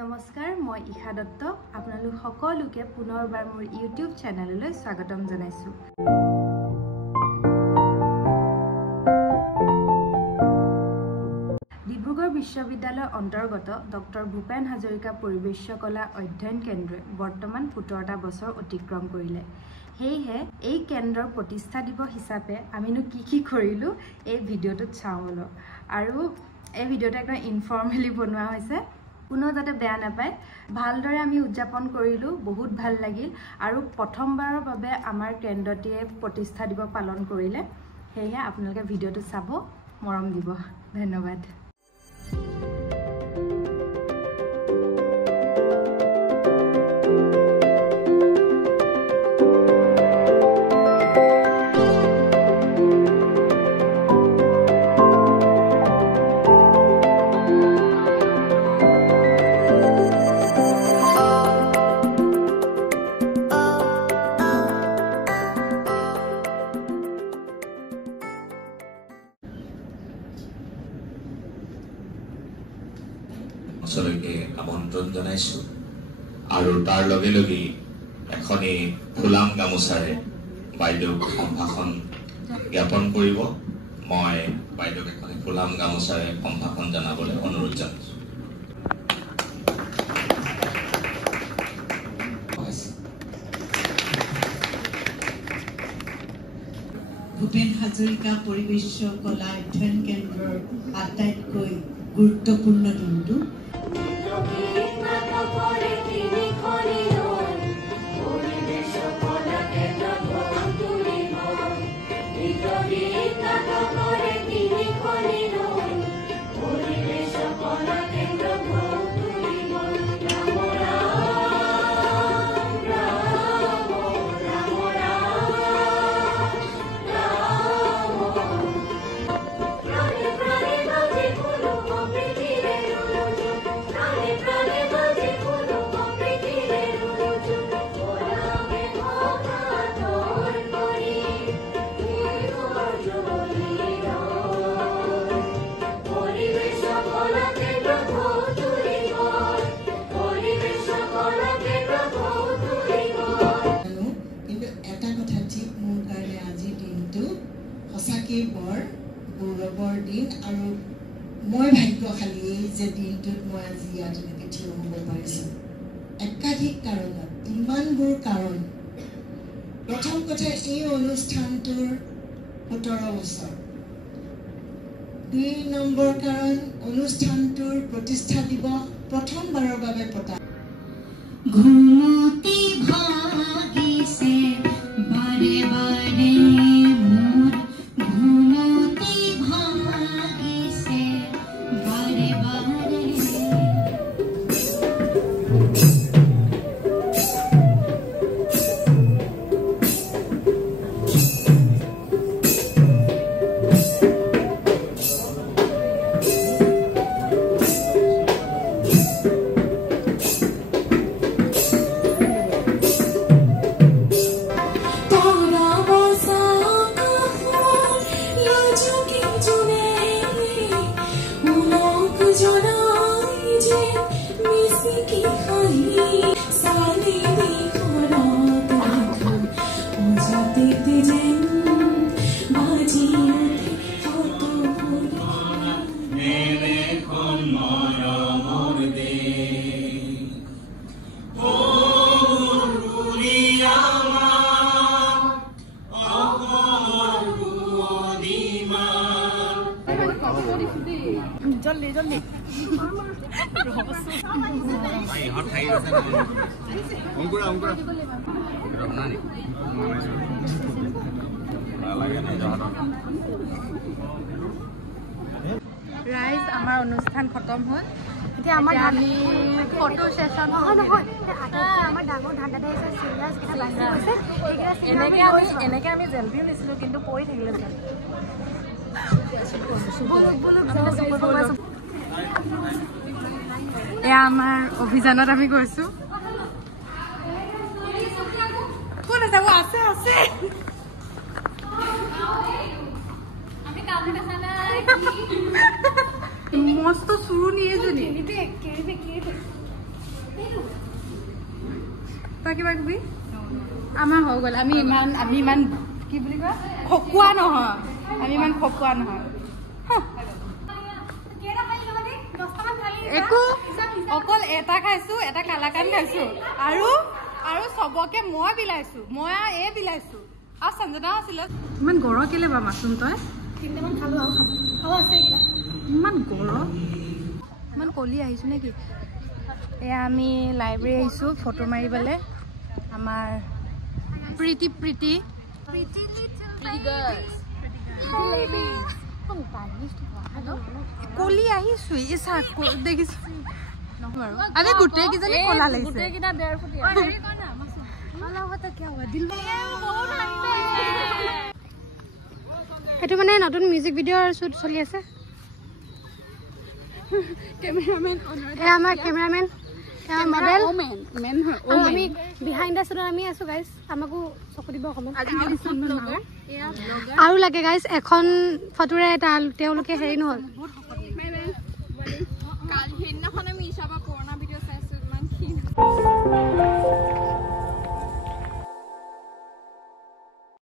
নমস্কাৰ মই ইশা দত্ত আপোনালোক সকলোকে পুনৰবাৰ মোৰ ইউটিউব চেনেললৈ স্বাগতম জনাইছো ডিব্ৰুগড় বিশ্ববিদ্যালয়ৰ অন্তৰ্গত ডক্টৰ ভূপেন হাজৰিকা পৰিৱেশ কলা অধ্যয়ন কেন্দ্ৰই বৰ্তমান 17টা বছৰ অতিক্ৰম কৰিলে হেইহে এই কেন্দ্ৰৰ প্ৰতিষ্ঠা দিৱস হিচাপে আমিনো কি কৰিলো এই ভিডিঅ'টোত চাওঁলো আৰু এই ভিডিঅ'টো একদম ইনফৰ্মেলি বনোৱা হৈছে কোনো যাতে বেয়া নাপায় ভালদৰে আমি উদযাপন কৰিলো বহুত ভাল লাগিল আৰু প্ৰথমবাৰৰ বাবে আমাৰ কেন্দ্ৰটিয়ে প্ৰতিষ্ঠা দিৱস পালন কৰিলে হেইহে আপোনালোকে ভিডিঅ'টো চাব মৰম দিব ধন্যবাদ অঞ্চলকে আমন্ত্ৰণ জনাইছো আৰু তাৰ লগে লগে এখনি ফুলাম গামোচাৰে বাইদেউ সম্ভাষণ জ্ঞাপন কৰিব মই বাইদেউক এখনি ফুলাম গামোচাৰে সম্ভাষণ জনাবলৈ অনুৰোধ জনাইছো ভূপেন হাজৰিকা পৰিৱেশ কলা অধ্যয়ন কেন্দ্ৰৰ আটাইতকৈ গুৰুত্বপূৰ্ণ দিনটো বৰ গৌৰৱৰ দিন আৰু মই ভাগ্যশালী যে দিনটোত মই আজি ইয়াত এনেকৈ থিয় হ'ব পাৰিছোঁ একাধিক কাৰণত ইমানবোৰ কাৰণ প্ৰথম কথা এই অনুষ্ঠানটোৰ 17 বছৰ 2 নম্বৰ কাৰণ অনুষ্ঠানটোৰ প্ৰতিষ্ঠা দিৱস প্ৰথমবাৰৰ বাবে পতা ঘুমতি ভাগিছে বাৰে বাৰে জলদি জলদি ভাই হট খাই গেছে না অঙ্কুৰা অঙ্কুৰা ৰহনা নি লাগে না জানো ৰাইজ আমাৰ অনুষ্ঠান খতম হ'ল এতিয়া আমাৰ আমি ফটো সেশন নহয় আমাৰ ডাঙৰ ধান্দা আছে সিৰিয়াস কিটা বাজি আছে এনেকে আমি জেলভিও নিছিলো কিন্তু পৰি থাকিলে এয়া আমাৰ অভিযানত আমি গৈছো কোন আছে ও আছে আছে আমি কাম দেখা নাই মস্ত সুৰু নিয়ে জনি কেৰিবে কিবা কিবি আমাৰ হৈ গ'ল আমি ইমান কি বুলি কয় খকুৱা নহয় আমি ইমান খকুৱা নহয় একো অকল এটা খাইছো এটা কালাকান খাইছো আৰু চবকে মই বিলাইছো মই এই বিলাইছো আৰু সঞ্জনা আছিলে ইমান গৰম কেলে বা মাছুম তই তিনিটামান খালো আৰু আছে এইকেইটা ইমান গৰম ইমান কলি আহিছো নেকি এয়া আমি লাইব্ৰেৰী আহিছো ফটো মাৰিবলৈ আমাৰ প্ৰীতি কলি আহিছো এই চাক দেখিছো আমি গোটেই কেইজনী কলা লাগিছে গোটেইকেইটা 1.5 ফুটিয়া এইটো মানে নতুন মিউজিক ভিডিঅ'ৰ শ্বুট চলি আছে কেমেৰামেন এয়া আমাৰ কেমেৰামেন মডেল আমি বিহাইণ্ড দ্য শ্বুটত আমি আছো গাইজ আমাকো চকু দিব অকণমান আৰু লাগে গাইজ এখন ফটোৰে তেওঁলোকে হেৰি নহ'ল সেইদিনাখন আমি ইছাবা পুৰণা ভিডিঅ'